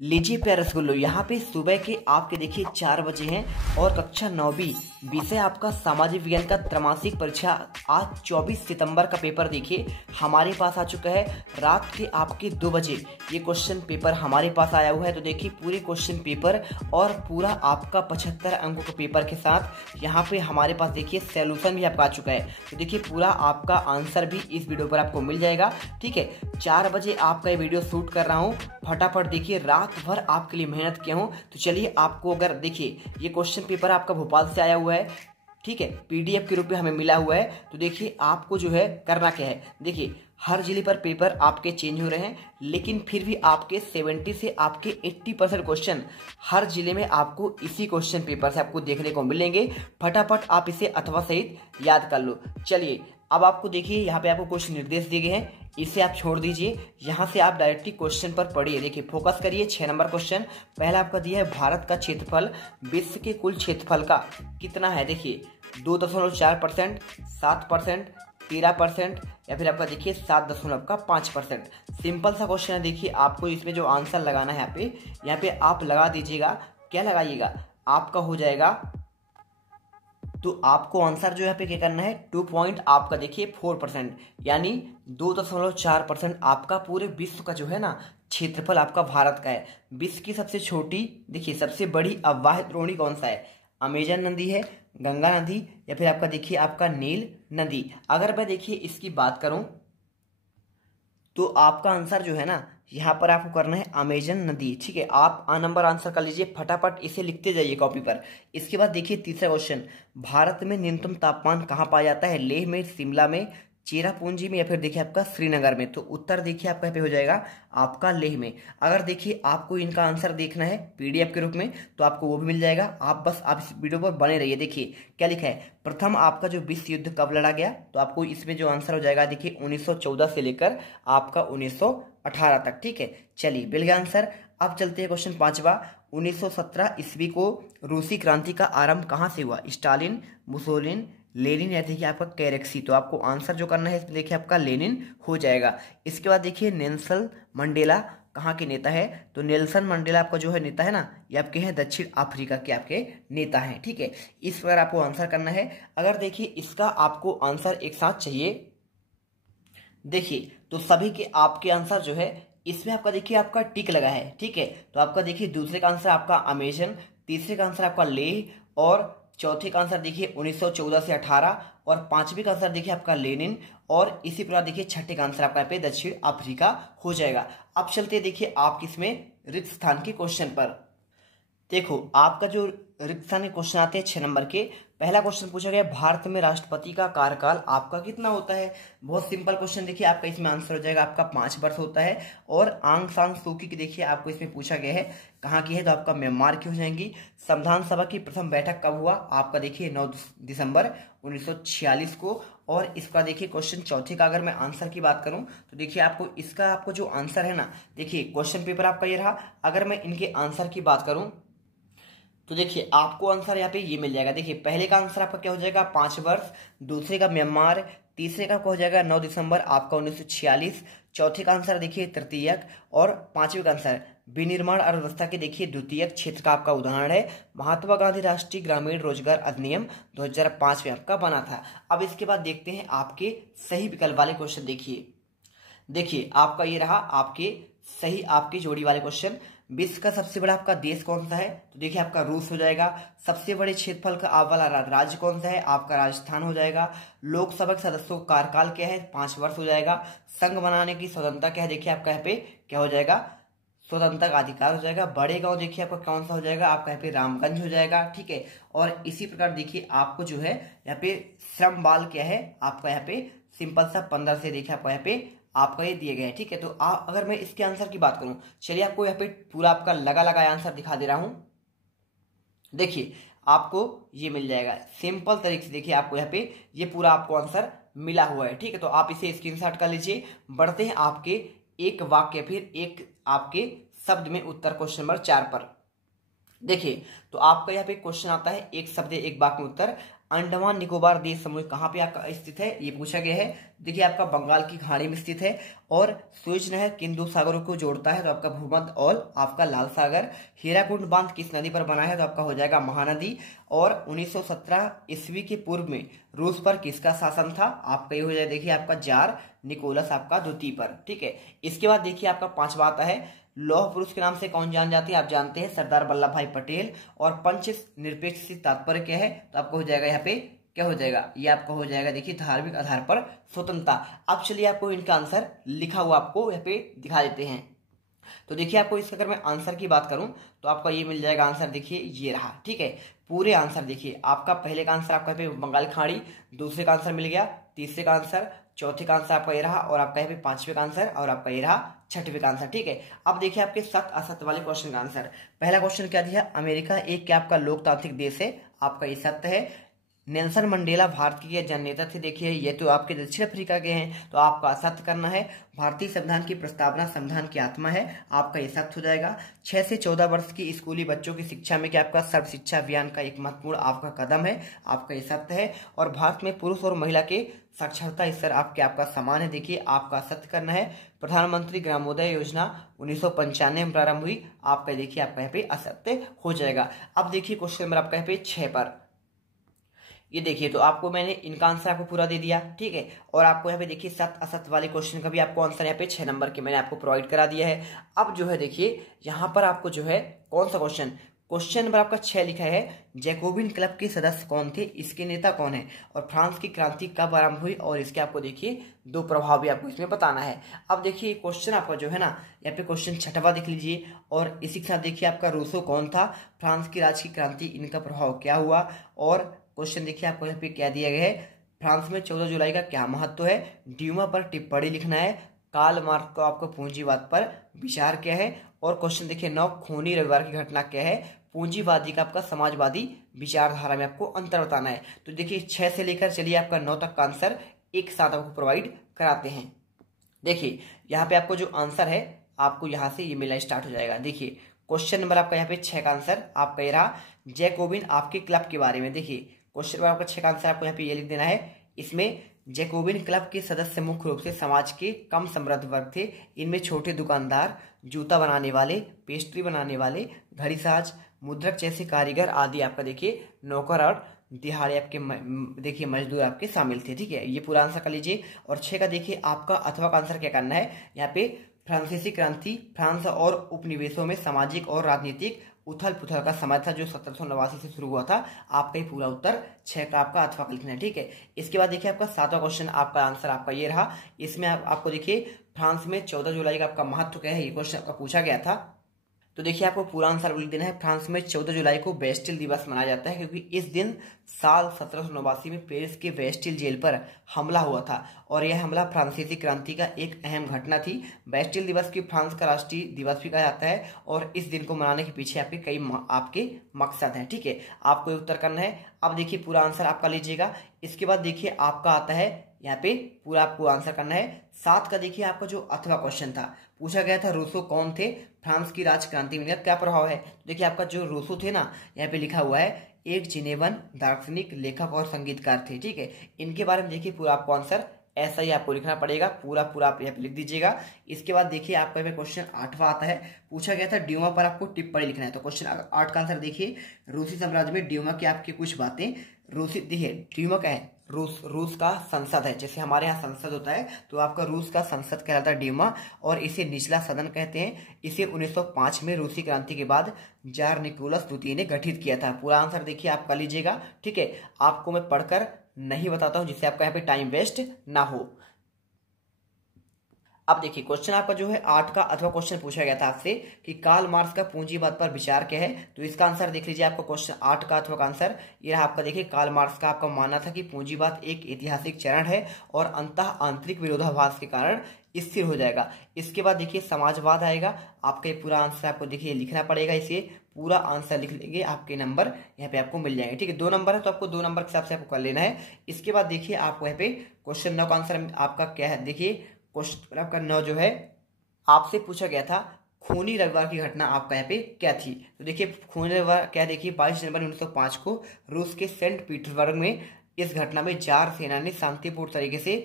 लीजिए प्यारे रसगुल्लो, यहाँ पे सुबह के आपके देखिए 4 बजे हैं और कक्षा 9वीं विषय आपका सामाजिक विज्ञान का त्रैमासिक परीक्षा आज 24 सितंबर का पेपर देखिए हमारे पास आ चुका है। रात के आपके 2 बजे ये क्वेश्चन पेपर हमारे पास आया हुआ है। तो देखिए पूरे क्वेश्चन पेपर और पूरा आपका 75 अंकों के पेपर के साथ यहाँ पे हमारे पास देखिए सॉल्यूशन भी आपका आ चुका है। तो देखिए पूरा आपका आंसर भी इस वीडियो पर आपको मिल जाएगा। ठीक है, 4 बजे आपका ये वीडियो शूट कर रहा हूँ। फटाफट देखिए, रात भर आपके लिए मेहनत किया हूँ। तो चलिए आपको अगर देखिए ये क्वेश्चन पेपर आपका भोपाल से आया हुआ है, ठीक है, पीडीएफ के रूप में हमें मिला हुआ है। तो देखिए आपको जो है करना क्या है, देखिए हर जिले पर पेपर आपके चेंज हो रहे हैं, लेकिन फिर भी आपके 70 से आपके 80% क्वेश्चन हर जिले में आपको इसी क्वेश्चन पेपर से आपको देखने को मिलेंगे। फटाफट आप इसे अथवा सहित याद कर लो। चलिए अब आपको देखिए यहाँ पे आपको कुछ निर्देश दिए गए हैं, इसे आप छोड़ दीजिए। यहाँ से आप डायरेक्टली क्वेश्चन पर पढ़िए। देखिए फोकस करिए। 6 नंबर क्वेश्चन पहला आपका दिया है, भारत का क्षेत्रफल विश्व के कुल क्षेत्रफल का कितना है। देखिए 2.4%, 7%, 13% या फिर आपका देखिए 7.5%। सिंपल सा क्वेश्चन है। देखिए आपको इसमें जो आंसर लगाना है यहाँ पे आप लगा दीजिएगा। क्या लगाइएगा, आपका हो जाएगा, तो आपको आंसर जो यहाँ पे क्या करना है, 2 पॉइंट आपका देखिए 4%, यानी 2.4% आपका पूरे विश्व का जो है ना क्षेत्रफल आपका भारत का है। विश्व की सबसे छोटी देखिए सबसे बड़ी अववाहित द्रोणी कौन सा है, अमेजन नदी है, गंगा नदी या फिर आपका देखिए आपका नील नदी। अगर मैं देखिए इसकी बात करूं तो आपका आंसर जो है ना यहाँ पर आपको करना है अमेजन नदी। ठीक है, आप आ नंबर आंसर कर लीजिए, फटाफट इसे लिखते जाइए कॉपी पर। इसके बाद देखिए तीसरा क्वेश्चन, भारत में न्यूनतम तापमान कहाँ पाया जाता है, लेह में, शिमला में, चेरापूंजी में या फिर देखिए आपका श्रीनगर में। तो उत्तर देखिए आपका यहाँ पे हो जाएगा आपका लेह में। अगर देखिए आपको इनका आंसर देखना है पीडीएफ के रूप में तो आपको वो भी मिल जाएगा। आप बस आप इस वीडियो पर बने रहिए। देखिए क्या लिखा है, प्रथम आपका जो विश्व युद्ध कब लड़ा गया, तो आपको इसमें जो आंसर हो जाएगा देखिए 1914 से लेकर आपका 1918 तक। ठीक है, चलिए मिल गया आंसर। अब चलते हैं क्वेश्चन 5वां, 1917 ईस्वी को रूसी क्रांति का आरंभ कहाँ से हुआ, स्टालिन, मुसोलिन, लेनिन या देखिए आपका कैरेक्सी। तो आपको आंसर जो करना है इसमें देखिए आपका लेनिन हो जाएगा। इसके बाद देखिए नेल्सन मंडेला कहाँ के नेता है, तो नेल्सन मंडेला आपका जो है नेता है ना, ये आपके हैं दक्षिण अफ्रीका के आपके नेता हैं। ठीक है, इस पर आपको आंसर करना है। अगर देखिए इसका आपको आंसर एक साथ चाहिए देखिए तो सभी के आपके आंसर जो है इसमें आपका देखिए आपका टिक लगा है। ठीक है, तो आपका देखिए दूसरे का आंसर आपका अमेजन, तीसरे का आंसर आपका लेह और चौथे का आंसर देखिए 1914 से 18 और पांचवे का आंसर देखिए आपका लेनिन और इसी प्रकार देखिए छठे का आंसर आपका पे दक्षिण अफ्रीका हो जाएगा। अब चलते देखिए आप किसमें रिक्त स्थान के क्वेश्चन पर। देखो आपका जो रिक्त स्थान के क्वेश्चन आते हैं 6 नंबर के, पहला क्वेश्चन पूछा गया, भारत में राष्ट्रपति का कार्यकाल आपका कितना होता है। बहुत सिंपल क्वेश्चन, देखिए आपका इसमें आंसर हो जाएगा आपका 5 वर्ष होता है। और आंग सान सूकी की देखिए आपको इसमें पूछा गया है कहाँ की है, तो आपका म्यांमार की हो जाएंगी। संविधान सभा की प्रथम बैठक कब हुआ, आपका देखिए 9 दिसंबर 1946 को। और इसका देखिए क्वेश्चन चौथे का अगर मैं आंसर की बात करूं तो देखिए आपको इसका आपको जो आंसर है ना, देखिए क्वेश्चन पेपर आपका ये रहा। अगर मैं इनके आंसर की बात करूं तो देखिए आपको आंसर यहाँ पे ये मिल जाएगा। देखिए पहले का आंसर आपका क्या हो जाएगा 5 वर्ष, दूसरे का म्यांमार, तीसरे का हो जाएगा 9 दिसंबर आपका 1946, चौथे का आंसर देखिए तृतीयक और पांचवे का आंसर विनिर्माण अर्थव्यवस्था के देखिए द्वितीयक क्षेत्र का आपका उदाहरण है महात्मा गांधी राष्ट्रीय ग्रामीण रोजगार अधिनियम 2005 में आपका बना था। अब इसके बाद देखते हैं आपके सही विकल्प वाले क्वेश्चन। देखिए आपका ये रहा आपके सही आपके जोड़ी वाले क्वेश्चन। विश्व का सबसे बड़ा आपका देश कौन सा है, तो देखिए आपका रूस हो जाएगा। सबसे बड़े क्षेत्रफल का वाला राज्य कौन सा है, आपका राजस्थान हो जाएगा। लोकसभा के सदस्यों का कार्यकाल क्या है, 5 वर्ष हो जाएगा। संघ बनाने की स्वतंत्रता क्या है, देखिए आपका यहाँ पे क्या हो जाएगा, स्वतंत्रता का अधिकार हो जाएगा। बड़े गांव देखिए आपका कौन सा हो जाएगा, आपका यहाँ पे रामगंज हो जाएगा। ठीक है, और इसी प्रकार देखिए आपको जो है यहाँ पे श्रम बाल क्या है, आपका यहाँ पे सिंपल सा 15 से देखिए आपका यहाँ पे आपका ये दिए गए हैं। ठीक है, तो अगर मैं इसके आंसर की बात करूं, चलिए आपको यहाँ पे पूरा आपका लगा आंसर दिखा दे रहा हूं। देखिए आपको ये मिल जाएगा सिंपल तरीके से। देखिए आपको यहाँ पे ये पूरा आपको आंसर मिला हुआ है। ठीक है, तो आप इसे स्क्रीनशॉट कर लीजिए। बढ़ते हैं आपके एक वाक्य फिर एक आपके शब्द में उत्तर क्वेश्चन नंबर 4 पर। देखिए तो आपका यहाँ पे क्वेश्चन आता है, एक शब्द एक वाक्य में उत्तर। अंडमान निकोबार द्वीप समूह कहाँ पे आपका स्थित है, ये पूछा गया है। देखिए आपका बंगाल की खाड़ी में स्थित है। और सुएज नहर किन दो सागरों को जोड़ता है, तो आपका भूमध्य और आपका लाल सागर। हीराकुंड बांध किस नदी पर बना है, तो आपका हो जाएगा महानदी। और 1917 ईस्वी के पूर्व में रूस पर किसका शासन था, आपका ये हो जाए देखिए आपका जार निकोलस आपका द्वितीय पर। ठीक है, इसके बाद देखिए आपका पांचवा आता है लौह पुरुष के नाम से कौन जान जाते हैं, आप जानते हैं सरदार वल्लभ भाई पटेल। और पंच निरपेक्ष से तात्पर्य क्या है, तो आपको हो जाएगा यहाँ पे क्या हो जाएगा, ये आपका हो जाएगा देखिए धार्मिक आधार पर स्वतंत्रता। अब चलिए आपको इनका आंसर लिखा हुआ आपको यहाँ पे दिखा देते हैं। तो देखिए आपको इसका अगर मैं आंसर की बात करूं तो आपका ये मिल जाएगा आंसर, देखिए ये रहा। ठीक है, पूरे आंसर देखिए आपका पहले का आंसर आपका पे बंगाल खाड़ी, दूसरे का आंसर मिल गया, तीसरे का आंसर, चौथे का आंसर आपका ये रहा, और आपका यहाँ पे पांचवे का आंसर, और आपका ये रहा छठवें का आंसर। ठीक है, अब देखिए आपके सत्य असत्य वाले क्वेश्चन का आंसर। पहला क्वेश्चन क्या दिया, अमेरिका एक क्या आपका लोकतांत्रिक देश है, आपका ये सत्य है। नेल्सन मंडेला भारत के जननेता थे, देखिए ये तो आपके दक्षिण अफ्रीका के हैं, तो आपका सत्य करना है। भारतीय संविधान की प्रस्तावना संविधान की आत्मा है, आपका ये सत्य हो जाएगा। 6 से 14 वर्ष की स्कूली बच्चों की शिक्षा में क्या आपका सर्व शिक्षा अभियान का एक महत्वपूर्ण आपका कदम है, आपका ये सत्य है। और भारत में पुरुष और महिला के साक्षरता स्तर आपका समान है, देखिए आपका सत्य करना है। प्रधानमंत्री ग्रामोदय योजना 1995 में प्रारंभ हुई, आपका देखिए आपका यहाँ पे असत्य हो जाएगा। अब देखिए क्वेश्चन नंबर आपका यहाँ पे 6 पर, ये देखिए तो आपको मैंने इनका आंसर आपको पूरा दे दिया। ठीक है, और आपको यहाँ पे देखिए सत्य असत्य वाले क्वेश्चन का भी आपको आंसर यहाँ पे 6 नंबर के मैंने आपको प्रोवाइड करा दिया है। अब जो है देखिए यहाँ पर आपको जो है कौन सा क्वेश्चन नंबर आपका 6 लिखा है, जैकोबिन क्लब के सदस्य कौन थे, इसके नेता कौन है, और फ्रांस की क्रांति कब आरंभ हुई, और इसके आपको देखिए 2 प्रभाव भी आपको इसमें बताना है। अब देखिए क्वेश्चन आपका जो है ना यहाँ पे क्वेश्चन 6वां देख लीजिए, और इसी के साथ देखिए आपका रूसो कौन था, फ्रांस की राज की क्रांति, इनका प्रभाव क्या हुआ। और क्वेश्चन देखिए आपको यहाँ पे क्या दिया गया है, फ्रांस में 14 जुलाई का क्या महत्व है, ड्यूमा पर टिप्पणी लिखना है, कार्ल मार्क्स को आपको पूंजीवाद पर विचार क्या है। और क्वेश्चन देखिए 9 खूनी रविवार की घटना क्या है, पूंजीवादी का आपका समाजवादी विचारधारा में आपको अंतर बताना है। तो देखिए 6 से लेकर चलिए आपका 9 तक का आंसर एक साथ आपको प्रोवाइड कराते हैं। देखिए यहाँ पे आपको जो आंसर है आपको यहाँ से ये मिलना स्टार्ट हो जाएगा। देखिए क्वेश्चन नंबर आपका यहाँ पे 6 का आंसर आपका ये रहा, जैकोबिन आपके क्लब के बारे में। देखिए क्वेश्चन नंबर आपका 6 का आंसर आपको यहाँ पे ये लिख देना है, इसमें जैकोबिन क्लब के सदस्य मुख्य रूप से समाज के कम समृद्ध वर्ग थे। इनमें छोटे दुकानदार, जूता बनाने वाले, पेस्ट्री बनाने वाले, घड़ीसाज, मुद्रक जैसे कारीगर आदि आपका देखिए नौकर और दिहाड़ी आपके देखिए मजदूर आपके शामिल थे। ठीक है, ये पूरा आंसर कर लीजिए। और 6 का देखिए आपका अथवा का आंसर क्या करना है, यहाँ पे फ्रांसीसी क्रांति फ्रांस और उपनिवेशों में सामाजिक और राजनीतिक उथल पुथल का समय था जो 1789 से शुरू हुआ था, आपका ही पूरा उत्तर 6 का आपका अथवा का लिखना है। ठीक है, इसके बाद देखिए आपका 7वां क्वेश्चन आपका आंसर आपका ये रहा, इसमें आपको देखिए फ्रांस में 14 जुलाई का आपका महत्व क्या है, ये क्वेश्चन आपका पूछा गया था। तो देखिए आपको पूरा आंसर लिख देना है, फ्रांस में 14 जुलाई को बेस्टिल दिवस मनाया जाता है क्योंकि इस दिन साल 1789 में पेरिस के बेस्टिल जेल पर हमला हुआ था, और यह हमला फ्रांसीसी क्रांति का एक अहम घटना थी। बेस्टिल दिवस की फ्रांस का राष्ट्रीय दिवस भी कहा जाता है, और इस दिन को मनाने के पीछे आपके कई आपके मकसद हैं। ठीक है, आपको उत्तर करना है। अब देखिए पूरा आंसर आपका लीजिएगा। इसके बाद देखिए आपका आता है यहाँ पे पूरा आपको आंसर करना है। 7 का देखिए आपका जो अथवा क्वेश्चन था, पूछा गया था रूसो कौन थे, फ्रांस की राज क्रांति में क्या प्रभाव है। तो देखिए आपका जो रूसो थे ना, यहाँ पे लिखा हुआ है एक जिनेवन दार्शनिक, लेखक और संगीतकार थे। ठीक है, इनके बारे में देखिए पूरा आपको आंसर ऐसा ही आपको लिखना पड़ेगा, पूरा आप यहाँ पे लिख दीजिएगा। इसके बाद देखिए आपका क्वेश्चन 8वां आता है, पूछा गया था ड्यूमा पर आपको टिप्पणी लिखना है। तो क्वेश्चन 8 का आंसर देखिए, रूसी साम्राज्य में ड्यूमा की आपकी कुछ बातें। रूसी देखिए ड्यूमा क्या है, रूस का संसद है, जैसे हमारे यहाँ संसद होता है तो आपका रूस का संसद कहलाता है ड्यूमा, और इसे निचला सदन कहते हैं। इसे 1905 में रूसी क्रांति के बाद जार निकोलस द्वितीय ने गठित किया था। पूरा आंसर देखिए आप कर लीजिएगा। ठीक है, आपको मैं पढ़कर नहीं बताता हूं जिससे आपका यहाँ पे टाइम वेस्ट ना हो। अब देखिए क्वेश्चन आपका जो है 8 का अथवा क्वेश्चन पूछा गया था आपसे कि कार्ल मार्क्स का पूंजीवाद पर विचार क्या है। तो इसका आंसर देख लीजिए, आपका क्वेश्चन 8 का अथवा का आंसर ये रहा आपका। देखिए कार्ल मार्क्स का आपका मानना था कि पूंजीवाद एक ऐतिहासिक चरण है और अंतः आंतरिक विरोधाभास के कारण स्थिर हो जाएगा। इसके बाद देखिए समाजवाद आएगा, आपका ये पूरा आंसर आपको देखिए लिखना पड़ेगा। इसे पूरा आंसर लिख लेंगे, आपके नंबर यहाँ पे आपको मिल जाएंगे। ठीक है, 2 नंबर है तो आपको 2 नंबर के हिसाब से आपको कर लेना है। इसके बाद देखिए आपको यहाँ पे क्वेश्चन 9 का आंसर आपका क्या है। देखिए क्वेश्चन आपका 9 जो है आपसे पूछा गया था खूनी रविवार की घटना आपका यहाँ पे क्या थी? तो देखिए खूनी रविवार क्या, देखिए 22 जनवरी 1905 को रूस के सेंट पीटर्सबर्ग में इस घटना में जार सेना ने शांतिपूर्ण तरीके से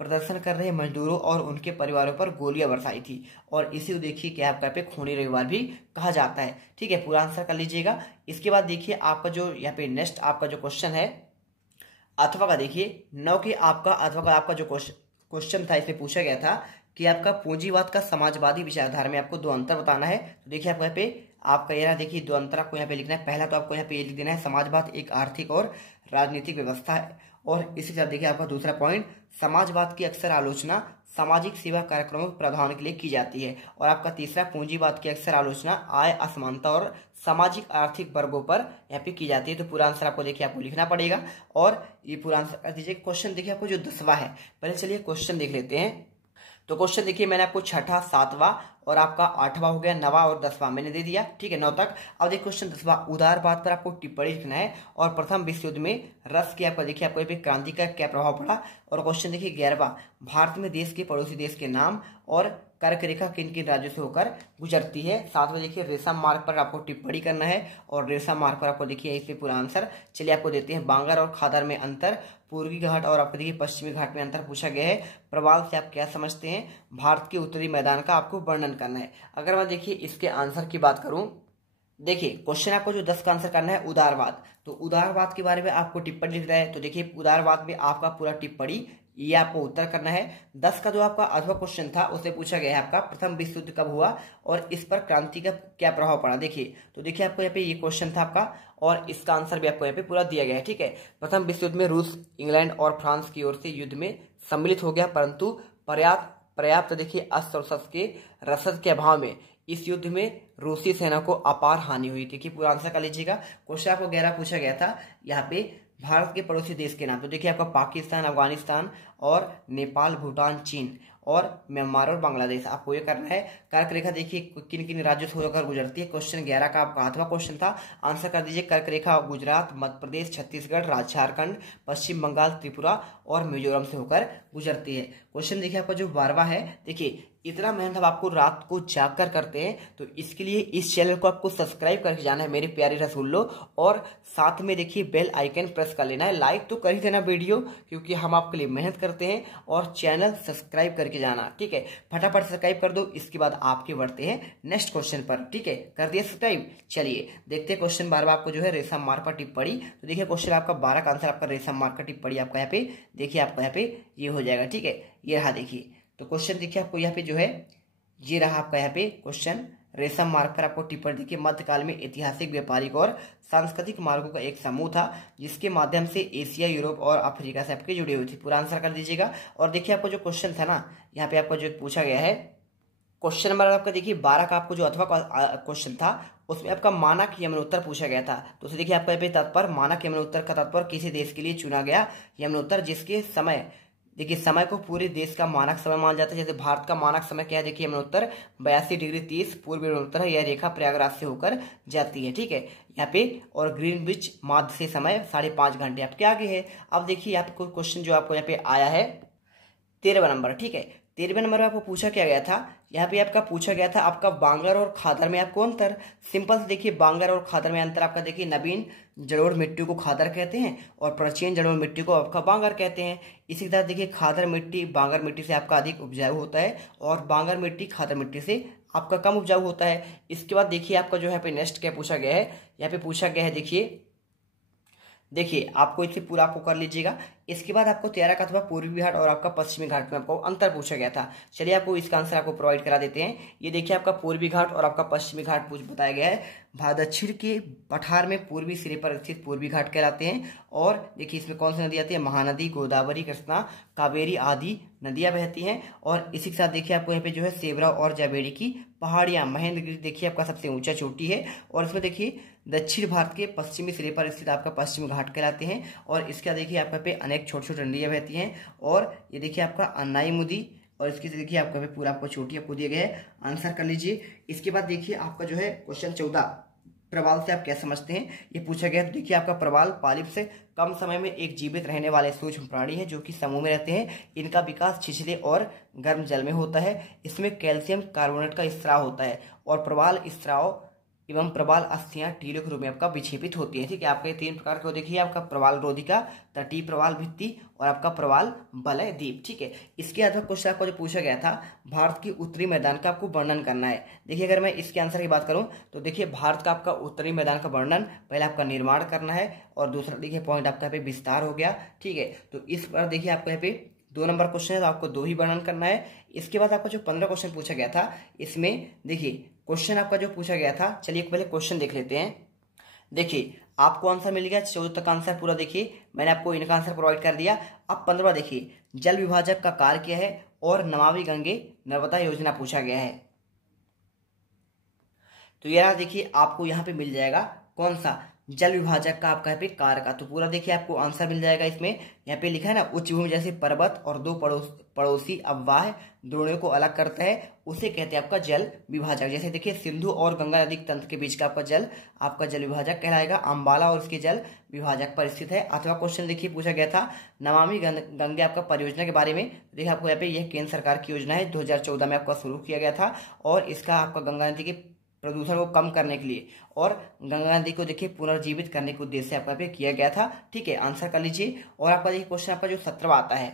प्रदर्शन कर रहे मजदूरों और उनके परिवारों पर गोलियां बरसाई थी, और इसी को देखिए क्या आपका यहाँ पे खूनी रविवार भी कहा जाता है। ठीक है, पूरा आंसर कर लीजिएगा। इसके बाद देखिए आपका जो यहाँ पे नेक्स्ट आपका जो क्वेश्चन है अथवा का, देखिए 9 के आपका अथवा का आपका जो क्वेश्चन था, इसमें पूछा गया था कि आपका पूंजीवाद का समाजवादी विचारधारा में आपको दो अंतर बताना है। तो देखिए आपको यहाँ पे आपका ये रहा, देखिए दो अंतर आपको यहाँ पे लिखना है। पहला तो आपको यहाँ पे ये लिख देना है, समाजवाद एक आर्थिक और राजनीतिक व्यवस्था है, और इसी तरह देखिए आपका दूसरा पॉइंट, समाजवाद की अक्सर आलोचना सामाजिक सेवा कार्यक्रमों के प्रावधान के लिए की जाती है, और आपका तीसरा, पूंजीवाद की अक्सर आलोचना आय असमानता और सामाजिक आर्थिक वर्गों पर यहाँ पे की जाती है। तो पूरा आंसर आपको देखिए आपको लिखना पड़ेगा, और ये पूरा आंसर कर दीजिए। क्वेश्चन देखिए आपको जो 10वां है, पहले चलिए क्वेश्चन देख लेते हैं। तो क्वेश्चन देखिए मैंने आपको छठा, 7वां और आपका 8वां हो गया, 9वां और 10वां मैंने दे दिया। ठीक है, 9 तक। अब देखिए क्वेश्चन 10वां, उदारवाद पर आपको टिप्पणी लिखना है, और प्रथम विश्व युद्ध में रस की आपका देखिए आपको यहाँ पे क्रांति का क्या प्रभाव पड़ा। और क्वेश्चन देखिए 11वां, भारत में देश के पड़ोसी देश के नाम और कर्क रेखा किन किन राज्यों से होकर गुजरती है। साथ में देखिए रेशम मार्ग पर आपको टिप्पणी करना है, और रेशम मार्ग पर आपको देखिए इससे पूरा आंसर। चलिए आपको देते हैं, बांगर और खादर में अंतर, पूर्वी घाट और आपको देखिए पश्चिमी घाट में अंतर पूछा गया है। प्रवाल से आप क्या समझते हैं? भारत के उत्तरी मैदान का आपको वर्णन करना है। अगर मैं देखिए इसके आंसर की बात करूं, देखिए क्वेश्चन आपको जो 10 का आंसर करना है उदारवाद, तो उदारवाद के बारे में आपको टिप्पणी लिखना है। तो देखिए उदारवाद में आपका पूरा टिप्पणी ये आपको उत्तर करना है। 10 का जो आपका अथवा क्वेश्चन था उससे पूछा गया है आपका प्रथम विश्व युद्ध कब हुआ और इस पर क्रांति का क्या प्रभाव पड़ा। देखिए तो देखिए आपको यहाँ पे ये क्वेश्चन था आपका, और इसका आंसर भी आपको यहाँ पे पूरा दिया गया है। ठीक है, प्रथम विश्व युद्ध में रूस, इंग्लैंड और फ्रांस की ओर से युद्ध में सम्मिलित हो गया, परंतु पर्याप्त देखिए अस्त्र और शस्त्र के रसद के अभाव में इस युद्ध में रूसी सेना को अपार हानि हुई थी। कि पूरा आंसर कर लीजिएगा। क्वेश्चन आपको 11 पूछा गया था यहाँ पे भारत के पड़ोसी देश के नाम। तो देखिए आपका पाकिस्तान, अफगानिस्तान और नेपाल, भूटान, चीन और म्यांमार और बांग्लादेश आपको ये करना है। कर्क रेखा देखिए किन किन राज्यों से होकर गुजरती है। क्वेश्चन 11 का आपका 8वां क्वेश्चन था, आंसर कर दीजिए। कर्क रेखा गुजरात, मध्य प्रदेश, छत्तीसगढ़, झारखंड, पश्चिम बंगाल, त्रिपुरा और मिजोरम से होकर गुजरती है। क्वेश्चन देखिए आपका जो 12वां है, देखिए इतना मेहनत अब आपको रात को जागकर करते हैं, तो इसके लिए इस चैनल को आपको सब्सक्राइब करके जाना है मेरे प्यारे रसूलों, और साथ में देखिए बेल आइकन प्रेस कर लेना है। लाइक तो कर ही देना वीडियो, क्योंकि हम आपके लिए मेहनत करते हैं, और चैनल सब्सक्राइब करके जाना। ठीक है, फटाफट सब्सक्राइब कर दो। इसके बाद आपके बढ़ते हैं नेक्स्ट क्वेश्चन पर। ठीक है, कर दिया सब्सक्राइब। चलिए देखते हैं क्वेश्चन 12 आपको जो है रेशम मार्ग पर टिप्पणी। तो देखिए क्वेश्चन आपका 12 का आंसर आपका रेशम मार्ग का टिप्पणी आपका यहाँ पे देखिए आपको यहाँ पे ये हो जाएगा। ठीक है, ये रहा देखिए। तो क्वेश्चन देखिए आपको यहाँ पे जो है ये रहा आपका यहाँ पे क्वेश्चन, रेशम मार्ग पर आपको टिप्पणी देखिए। मध्यकाल में ऐतिहासिक, व्यापारिक और सांस्कृतिक मार्गों का एक समूह था, जिसके माध्यम से एशिया, यूरोप और अफ्रीका से आपके जुड़ी हुई थी। पूरा आंसर कर दीजिएगा। और देखिए आपको जो क्वेश्चन था ना, यहाँ पे आपको जो पूछा गया है क्वेश्चन नंबर आपका देखिए 12 का आपको जो अथवा क्वेश्चन था उसमें आपका मानक यमन उत्तर पूछा गया था। तो उसे देखिए आपका यहाँ पे तात्पर्य, मानक यमन उत्तर का तात्पर्य किसी देश के लिए चुना गया यमन उत्तर जिसके समय, देखिए समय को पूरे देश का मानक समय माना जाता है। जैसे भारत का मानक समय क्या है, देखिए यमन उत्तर 82 डिग्री 30 पूर्व यमन उत्तर है। यह रेखा प्रयागराज से होकर जाती है। ठीक है, यहाँ पे और ग्रीनविच माध्य से समय 5.5 घंटे आपके आगे है। अब देखिए आपको क्वेश्चन जो आपको यहाँ पे आया है 13वां नंबर। ठीक है, 13वें नंबर में आपको पूछा क्या गया था, यहाँ पे आपका पूछा गया था आपका बांगर और खादर में आपको अंतर। सिंपल से देखिए बांगर और खादर में अंतर आपका देखिए, नवीन जलोढ़ मिट्टी को खादर कहते हैं और प्राचीन जलोढ़ मिट्टी को आपका बांगर कहते हैं। इसी तरह देखिए खादर मिट्टी बांगर मिट्टी से आपका अधिक उपजाऊ होता है, और बांगर मिट्टी खादर मिट्टी से आपका कम उपजाऊ होता है। इसके बाद देखिए आपका जो है पे नेक्स्ट क्या पूछा गया है, यहाँ पे पूछा गया है देखिए आपको इसे पूरा आपको कर लीजिएगा। इसके बाद आपको 13 का अथवा पूर्वी घाट और आपका पश्चिमी घाट में आपको अंतर पूछा गया था। चलिए आपको इसका आंसर आपको प्रोवाइड करा देते हैं। ये देखिए आपका पूर्वी घाट और आपका पश्चिमी घाट बताया गया है। दक्षिण के पठार में पूर्वी सिरे पर स्थित पूर्वी घाट कहलाते हैं। और देखिए इसमें कौन सी नदी आती है, महानदी, गोदावरी, कृष्णा, कावेरी आदि नदियां बहती हैं। और इसी के साथ देखिए आपको यहाँ पे जो है सेवरा और जावेरी की पहाड़ियां, महेंद्रगिरी देखिए आपका सबसे ऊंचा चोटी है। और इसमें देखिए दक्षिण भारत के पश्चिमी सिरे पर स्थित आपका पश्चिम घाट कहलाते हैं। और इसका देखिए आपका पे अनेक छोटे छोटे नदियां बहती हैं। और ये देखिए आपका अन्नाई मुदी, और इसकी देखिए आपका पूरा आपको छोटी आपको दिए गए। आंसर कर लीजिए। इसके बाद देखिए आपका जो है क्वेश्चन 14, प्रवाल से आप क्या समझते हैं, ये पूछा गया। तो देखिए आपका प्रवाल पॉलिप से कम समय में एक जीवित रहने वाले सूक्ष्म प्राणी है जो कि समूह में रहते हैं। इनका विकास छिछले और गर्म जल में होता है। इसमें कैल्शियम कार्बोनेट का स्राव होता है और प्रवाल स्राव एवं प्रवाल अस्थियां टीलों के रूप में आपका विक्षेपित होती है। ठीक है, आपके 3 प्रकार के देखिए, आपका प्रवाल रोधिका, तटीय प्रवाल भित्ति और आपका प्रवाल वलय द्वीप। ठीक है, इसके आधार क्वेश्चन आपको जो पूछा गया था, भारत की उत्तरी मैदान का आपको वर्णन करना है। देखिए अगर मैं इसके आंसर की बात करूं तो देखिए भारत का आपका उत्तरी मैदान का वर्णन पहले आपका निर्माण करना है और दूसरा देखिए पॉइंट आपका यहाँ पे विस्तार हो गया। ठीक है, तो इस पर देखिए आपको यहाँ पे 2 नंबर क्वेश्चन है तो आपको 2 ही वर्णन करना है। इसके बाद आपका जो 15 क्वेश्चन पूछा गया था, इसमें देखिए क्वेश्चन आपका जो पूछा गया था, चलिए पहले क्वेश्चन देख लेते हैं। देखिए आपको आंसर मिल गया 14 तक आंसर पूरा, देखिए मैंने आपको इनका आंसर प्रोवाइड कर दिया। अब 15 देखिए, जल विभाजक का कार्य क्या है और नमामि गंगे नर्मदा योजना पूछा गया है। तो यार देखिए आपको यहाँ पे मिल जाएगा कौन सा, जल विभाजक का आपका यहाँ पे कार्य का। तो पूरा देखिए आपको आंसर मिल जाएगा। इसमें यहाँ पे लिखा है ना, उच्च भूमि जैसे पर्वत और 2 पड़ोसी अववाह द्रोणियों को अलग करता है, उसे कहते हैं आपका जल विभाजक। जैसे देखिए सिंधु और गंगा नदी तंत्र के बीच का आपका जल विभाजक कहलाएगा। अंबाला और उसके जल विभाजक पर स्थित है। अथवा क्वेश्चन देखिए पूछा गया था नमामि गंगे आपका परियोजना के बारे में। देखिए आपको यहाँ पे यह केंद्र सरकार की योजना है, 2014 में आपका शुरू किया गया था और इसका आपका गंगा नदी के प्रदूषण को कम करने के लिए और गंगा नदी को देखिए पुनर्जीवित करने के उद्देश्य से आपका पे किया गया था। ठीक है, आंसर कर लीजिए। और आपका देखिए क्वेश्चन आपका जो 17वां आता है,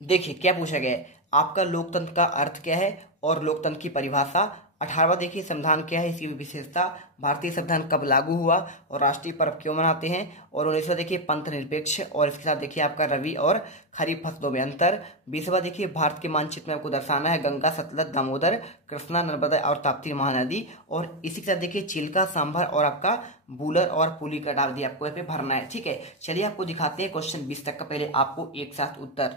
देखिए क्या पूछा गया है, आपका लोकतंत्र का अर्थ क्या है और लोकतंत्र की परिभाषा। 18वां देखिए संविधान क्या है, इसकी विशेषता, भारतीय संविधान कब लागू हुआ और राष्ट्रीय पर्व क्यों मनाते हैं। और 19वां देखिए पंथ निरपेक्ष और इसके साथ देखिए आपका रबी और खरीफ फसलों में अंतर। 20वां देखिए भारत के मानचित्र में आपको दर्शाना है गंगा, सतलज, दामोदर, कृष्णा, नर्मदा और ताप्ती महानदी। और इसी के साथ देखिए चिल्का, सांभर और आपका बूलर और पुली का डाल दिया आपको यहाँ पे भरना है। ठीक है, चलिए आपको दिखाते हैं क्वेश्चन 20 तक का, पहले आपको एक साथ उत्तर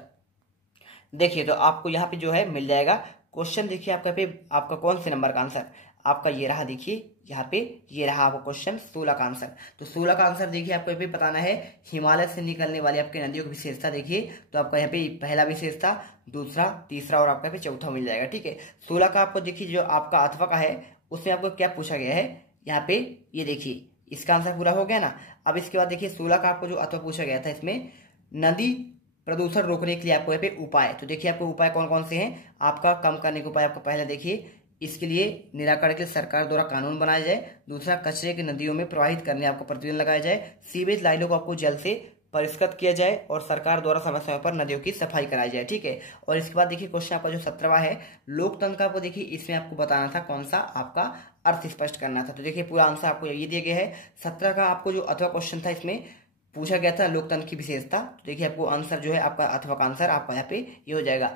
देखिए। तो आपको यहाँ पे जो है मिल जाएगा क्वेश्चन। देखिए आपका पे आपका कौन से नंबर का आंसर, आपका ये रहा, देखिए यहाँ पे ये रहा आपका क्वेश्चन 16 का आंसर। तो 16 का आंसर देखिए आपको यहाँ पे बताना है हिमालय से निकलने वाली आपकी नदियों की विशेषता। देखिए तो आपका यहाँ पे पहला विशेषता, दूसरा, तीसरा और आपका यहाँ पे चौथा मिल जाएगा। ठीक है, 16 का आपको देखिए जो आपका अथवा का है उसमें आपको क्या पूछा गया है, यहाँ पे ये देखिए इसका आंसर पूरा हो गया ना। अब इसके बाद देखिए 16 का आपको जो अथवा पूछा गया था, इसमें नदी प्रदूषण रोकने के लिए आपको यहाँ पे उपाय। तो देखिए आपको उपाय कौन कौन से हैं, आपका कम करने के उपाय आपका पहला देखिए, इसके लिए निराकरण के लिए सरकार द्वारा कानून बनाया जाए। दूसरा, कचरे की नदियों में प्रवाहित करने आपको प्रतिबंध लगाया जाए। सीवेज लाइनों को आपको जल से परिष्कृत किया जाए और सरकार द्वारा समय समय पर नदियों की सफाई कराई जाए। ठीक है, और इसके बाद देखिए क्वेश्चन आपका जो 17वां है लोकतंत्र का, आपको देखिए इसमें आपको बताना था कौन सा आपका अर्थ स्पष्ट करना था। तो देखिए पूरा आंसर आपको ये दिया गया है। 17 का आपको जो अथवा क्वेश्चन था इसमें पूछा गया था लोकतंत्र की विशेषता। तो देखिए आपको आंसर जो है आपका अथवा का आंसर आपका यहाँ पे ये हो जाएगा।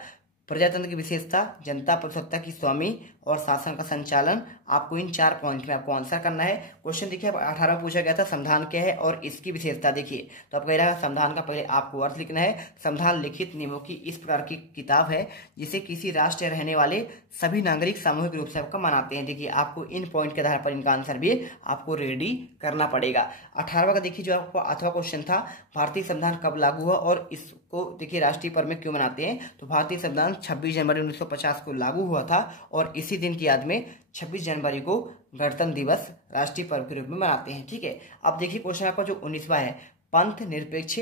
प्रजातंत्र की विशेषता, जनता प्रभुसत्ता की स्वामी और शासन का संचालन। आपको इन 4 पॉइंट में आपको आंसर करना है। क्वेश्चन देखिए 18 पूछा गया था संविधान क्या है और इसकी विशेषता। देखिए तो आपका रहेगा संविधान का पहले आपको अर्थ लिखना है। संविधान लिखित नियमों की इस प्रकार की किताब है जिसे किसी राष्ट्र में रहने वाले सभी नागरिक सामूहिक रूप से आपका मनाते हैं। देखिए आपको इन पॉइंट के आधार पर इनका आंसर भी आपको रेडी करना पड़ेगा। 18वां का देखिए जो आपको अथवा क्वेश्चन था, भारतीय संविधान कब लागू हुआ और इसको देखिए राष्ट्रीय पर्व में क्यों मनाते हैं। तो भारतीय संविधान 26 जनवरी 1950 को लागू हुआ था और इसी दिन की याद में 26 जनवरी को गणतंत्र दिवस राष्ट्रीय पर्व के रूप में मनाते हैं। ठीक है, अब देखिए क्वेश्चन आपका जो 19वां है, पंथ निरपेक्ष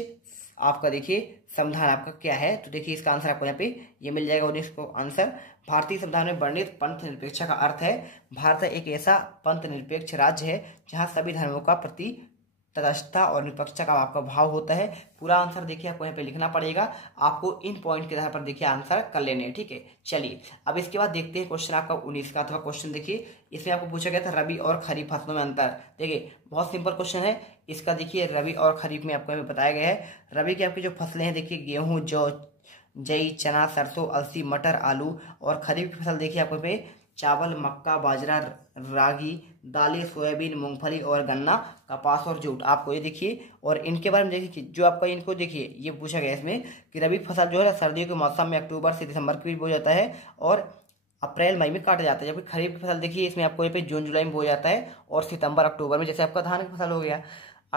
आपका देखिए संविधान आपका क्या है। तो देखिए इसका आंसर आपको यहाँ पे ये मिल जाएगा 19 को आंसर। भारतीय संविधान में वर्णित पंथ निरपेक्ष का अर्थ है भारत एक ऐसा पंथ निरपेक्ष राज्य है जहाँ सभी धर्मों का प्रति तटस्थता और निष्पक्षता का आपका भाव होता है। पूरा आंसर देखिए आपको यहाँ पे लिखना पड़ेगा। आपको इन पॉइंट के आधार पर देखिए आंसर कर लेने हैं। ठीक है, चलिए अब इसके बाद देखते हैं क्वेश्चन आपका 19 का अथवा क्वेश्चन। देखिए इसमें आपको पूछा गया था रबी और खरीफ फसलों में अंतर। देखिए बहुत सिंपल क्वेश्चन है इसका। देखिए रबी और खरीफ में आपको यहाँ पे बताया गया है। रबी की आपकी जो फसलें हैं देखिए गेहूँ, जौ, जई, चना, सरसों, अलसी, मटर, आलू। और खरीफ की फसल देखिए आपको पे चावल, मक्का, बाजरा, रागी, दालें, सोयाबीन, मूंगफली और गन्ना, कपास और जूट। आपको ये देखिए और इनके बारे में देखिए जो आपका इनको देखिए ये पूछा गया इसमें कि रबी फसल जो है सर्दियों के मौसम में अक्टूबर से दिसंबर के बीच बोया जाता है और अप्रैल मई में काटा जाता है। जबकि खरीफ की फसल देखिए इसमें आपको ये पे जून जुलाई में बोया जाता है और सितंबर अक्टूबर में, जैसे आपका धान की फसल हो गया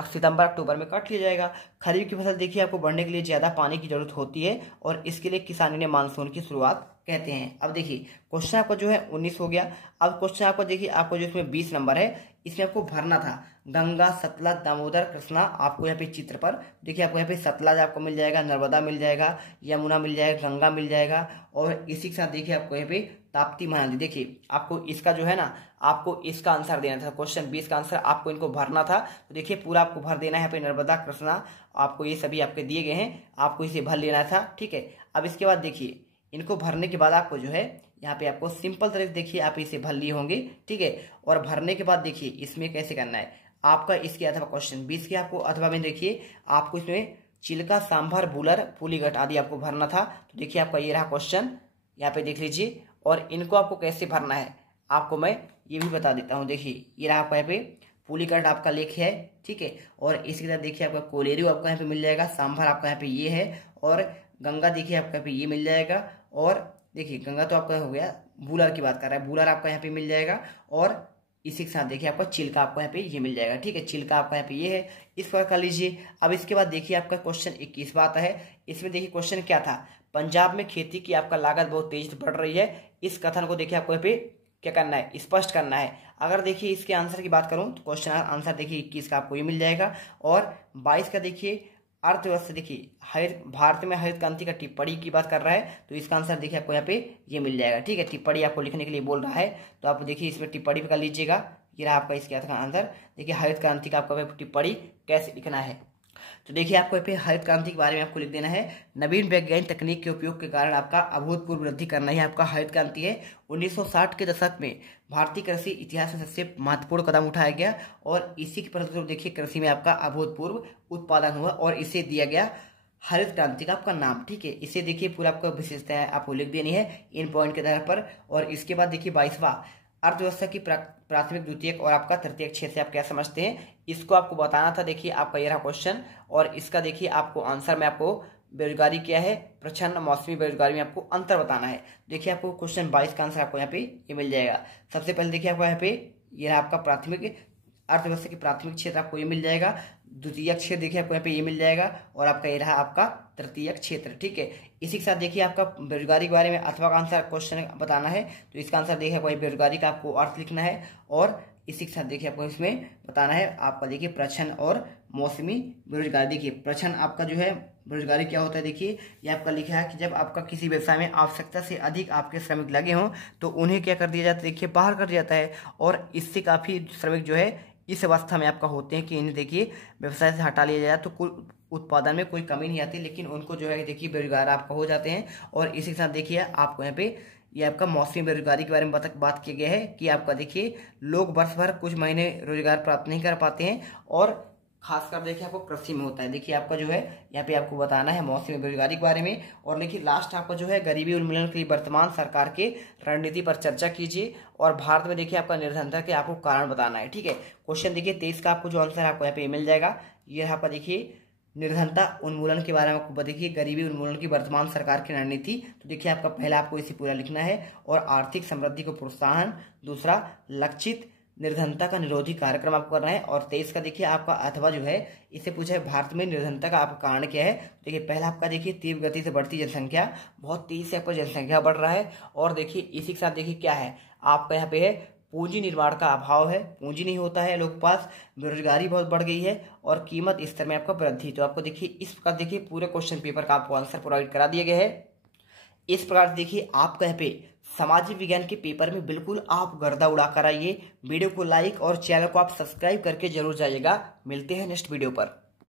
सितंबर अक्टूबर में काट लिया जाएगा। खरीफ की फसल देखिए आपको बढ़ने के लिए ज़्यादा पानी की जरूरत होती है और इसके लिए किसानों ने मानसून की शुरुआत कहते हैं। अब देखिए क्वेश्चन आपका जो है 19 हो गया। अब क्वेश्चन आपको देखिए, आपको जो इसमें 20 नंबर है, इसमें आपको भरना था गंगा, सतलज, दामोदर, कृष्णा। आपको यहाँ पे चित्र पर देखिए, आपको यहाँ पे सतलज आपको मिल जाएगा, नर्मदा मिल जाएगा, यमुना मिल जाएगा, गंगा मिल जाएगा, और इसी के साथ देखिए आपको यहाँ पे ताप्ती महानदी। देखिए आपको इसका जो है ना, आपको इसका आंसर देना था, क्वेश्चन 20 का आंसर आपको इनको भरना था। तो देखिए पूरा आपको भर देना है। यहाँ पे नर्मदा, कृष्णा, आपको ये सभी आपके दिए गए हैं, आपको इसे भर लेना था, ठीक है। अब इसके बाद देखिए, इनको भरने के बाद आपको जो है यहाँ पे आपको सिंपल तरीके देखिए आप इसे भर लिए होंगे, ठीक है। और भरने के बाद देखिए इसमें कैसे करना है आपका, इसके अथवा क्वेश्चन 20 के आपको अथवा में देखिए आपको इसमें चिल्का, सांभर, बुलर, पुलीघट आदि आपको भरना था। तो देखिए आपका ये रहा क्वेश्चन, यहाँ पे देख लीजिए। और इनको आपको कैसे भरना है आपको मैं ये भी बता देता हूँ। देखिए ये रहा आपका यहाँ पे पुलीघट आपका लेख है, ठीक है। और इसके साथ देखिए आपका कोलेरू आपका यहाँ पे मिल जाएगा, सांभर आपका यहाँ पे ये है, और गंगा देखिए आपका यहाँ पे ये मिल जाएगा। और देखिए गंगा तो आपका हो गया, बुलर की बात कर रहा है, बुलर आपका यहाँ पे मिल जाएगा। और इसी के साथ देखिए आपका चिल्का आपको यहाँ पे ये मिल जाएगा, ठीक है। चिल्का आपका यहाँ पे ये है, इस प्रकार कर लीजिए। अब इसके बाद देखिए आपका क्वेश्चन 21 बात है। इसमें देखिए क्वेश्चन क्या था, पंजाब में खेती की आपका लागत बहुत तेजी से बढ़ रही है। इस कथन को देखिए आपको यहाँ पे क्या करना है, स्पष्ट करना है। अगर देखिए इसके आंसर की बात करूं तो क्वेश्चन आंसर देखिए 21 का आपको ये मिल जाएगा। और 22 का देखिए अर्थव्यवस्था, देखिए हरित, भारत में हरित क्रांति का टिप्पणी की बात कर रहा है, तो इसका आंसर देखिए आपको यहाँ पे ये मिल जाएगा, ठीक है। टिप्पणी आपको लिखने के लिए बोल रहा है, तो आप देखिए इसमें टिप्पणी भी कर लीजिएगा। ये रहा आपका इसके आंसर। देखिए हरित क्रांति का आपका टिप्पणी कैसे लिखना है। तो देखिए आपको यहाँ पे हरित क्रांति के बारे में आपको लिख देना है, नवीन वैज्ञानिक तकनीक के उपयोग के कारण आपका अभूतपूर्व वृद्धि करना ही आपका हरित क्रांति है। 1960 के दशक में भारतीय कृषि इतिहास में सबसे महत्वपूर्ण कदम उठाया गया, और इसी के परिणामस्वरूप देखिए कृषि में आपका अभूतपूर्व उत्पादन हुआ, और इसे दिया गया हरित क्रांति का आपका नाम, ठीक है। इसे देखिए पूरा आपको विशेषताएं आपको लिख देनी है इन पॉइंट के आधार पर। और इसके बाद देखिए 22वां, अर्थव्यवस्था की प्राथमिक, द्वितीयक और आपका तृतीयक क्षेत्र से आप क्या समझते हैं, इसको आपको बताना था। देखिए आपका ये रहा क्वेश्चन, और इसका देखिए आपको आंसर में आपको बेरोजगारी क्या है, प्रच्छन्न मौसमी बेरोजगारी में आपको अंतर बताना है। देखिए आपको क्वेश्चन 22 का आंसर आपको यहाँ पे ये मिल जाएगा। सबसे पहले देखिए आपको यहाँ पे ये रहा आपका प्राथमिक, अर्थव्यवस्था की प्राथमिक क्षेत्र आपको ये मिल जाएगा। द्वितीयक क्षेत्र देखिए आपको यहाँ पे ये मिल जाएगा, और आपका ये रहा आपका तृतीयक क्षेत्र, ठीक है। इसी के साथ देखिए आपका बेरोजगारी के बारे में अथवा का आंसर क्वेश्चन बताना है, तो इसका आंसर देखिए आपको बेरोजगारी का आपको अर्थ लिखना है। और इसी के साथ देखिए आपको इसमें बताना है आपका देखिए प्रच्छन्न और मौसमी बेरोजगारी। देखिए प्रच्छन्न आपका जो है बेरोजगारी क्या होता है, देखिए ये आपका लिखा है कि जब आपका किसी व्यवसाय में आवश्यकता से अधिक आपके श्रमिक लगे हों तो उन्हें क्या कर दिया जाता है, देखिए बाहर कर दिया जाता है। और इससे काफ़ी श्रमिक जो है इस अवस्था में आपका होते हैं कि इन्हें देखिए व्यवसाय से हटा लिया जाए तो कुल उत्पादन में कोई कमी नहीं आती, लेकिन उनको जो है देखिए बेरोजगार आपका हो जाते हैं। और इसी के साथ देखिए आपको यहाँ पे ये आपका मौसमी बेरोजगारी के बारे में बात किया गया है कि आपका देखिए लोग वर्ष भर कुछ महीने रोजगार प्राप्त नहीं कर पाते हैं, और खासकर देखिए आपको कृषि में होता है। देखिए आपका जो है यहाँ पे आपको बताना है मौसमी बेरोजगारी के बारे में। और देखिए लास्ट आपका जो है गरीबी उन्मूलन के लिए वर्तमान सरकार के रणनीति पर चर्चा कीजिए, और भारत में देखिए आपका निर्धनता के आपको कारण बताना है, ठीक है। क्वेश्चन देखिए 23 का आपको जो आंसर आपको यहाँ पे मिल जाएगा। ये आपका देखिए निर्धनता उन्मूलन के बारे में आपको देखिए गरीबी उन्मूलन की वर्तमान सरकार की रणनीति। तो देखिए आपका पहला आपको इसे पूरा लिखना है, और आर्थिक समृद्धि को प्रोत्साहन, दूसरा लक्षित निर्धनता का निरोधी कार्यक्रम आपको करना है। और 23 का देखिए आपका अथवा जो है इससे पूछा है भारत में निर्धनता का आपका कारण क्या है। देखिए पहला आपका देखिए तीव्र गति से बढ़ती जनसंख्या, बहुत तेजी से आपका जनसंख्या बढ़ रहा है। और देखिए इसी के साथ देखिए क्या है आपका यहाँ पे है पूंजी निर्माण का अभाव है, पूंजी नहीं होता है लोग पास, बेरोजगारी बहुत बढ़ गई है, और कीमत स्तर में आपका वृद्धि। तो आपको देखिए इस प्रकार देखिए पूरे क्वेश्चन पेपर का आपको आंसर प्रोवाइड करा दिया गया है। इस प्रकार देखिए आपको यहाँ पे सामाजिक विज्ञान के पेपर में बिल्कुल आप गर्दा उड़ा कर आइए। वीडियो को लाइक और चैनल को आप सब्सक्राइब करके जरूर जाइएगा। मिलते हैं नेक्स्ट वीडियो पर।